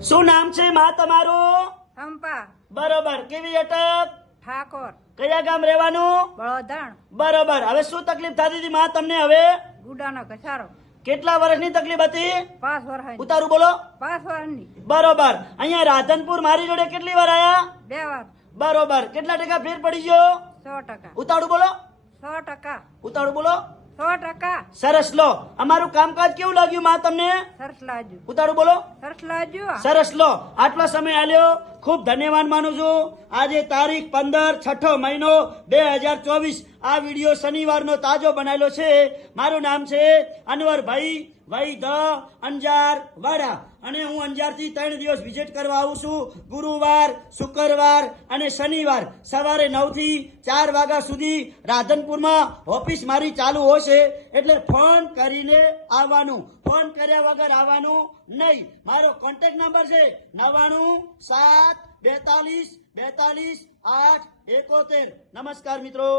શું નામ છે માં તમારું? સંપા બરોબર. કેવી અટક? ઠાકોર કયા ગામ રહેવાનું? બળોધાણ બરોબર. હવે શું તકલીફ થતી હતી માં તમને? હવે ગુડાનો ઘસારો કેટલા વર્ષની તકલીફ હતી? 5 વર્ષની ઉતારું બોલો. 5 વર્ષની બરોબર. અહીંયા રાધનપુર મારી જોડે કેટલી વાર આયા? 2 વાર બરોબર. કેટલા ટકા ફેર પડી ગયો? 100%. ઉતારું બોલો. 100%. ઉતારું બોલો. 100%. સરસ. લો, અમારું કામકાજ કેવું લાગ્યું માં તમને? સરસ લાગ્યું. ઉતારું બોલો. સરસ લાગ્યું. સરસ. લો, આટલો સમય આલ્યો ખૂબ ધન્યવાદ માનું છું. આજે તારીખ 15 છઠ્ઠો મહિનો 2024. આ વિડીયો શનિવારનો તાજો બનાવેલો છે. મારું નામ છે અનવરભાઈ વૈ ધ અંજાર વાડા અને હું અંજારથી 3 દિવસ વિઝિટ કરવા આવું છું. ગુરુવાર, શુક્રવાર અને શનિવાર સવારે 9 થી 4 વાગ્યા સુધી રાધનપુરમાં ઓફિસ મારી ચાલુ હશે. એટલે ફોન કરીને આવવાનું, ફોન કર્યા વગર આવવાનું નહીં. મારો કોન્ટેક્ટ નંબર છે 99 7 42 42 8 71. નમસ્કાર મિત્રો.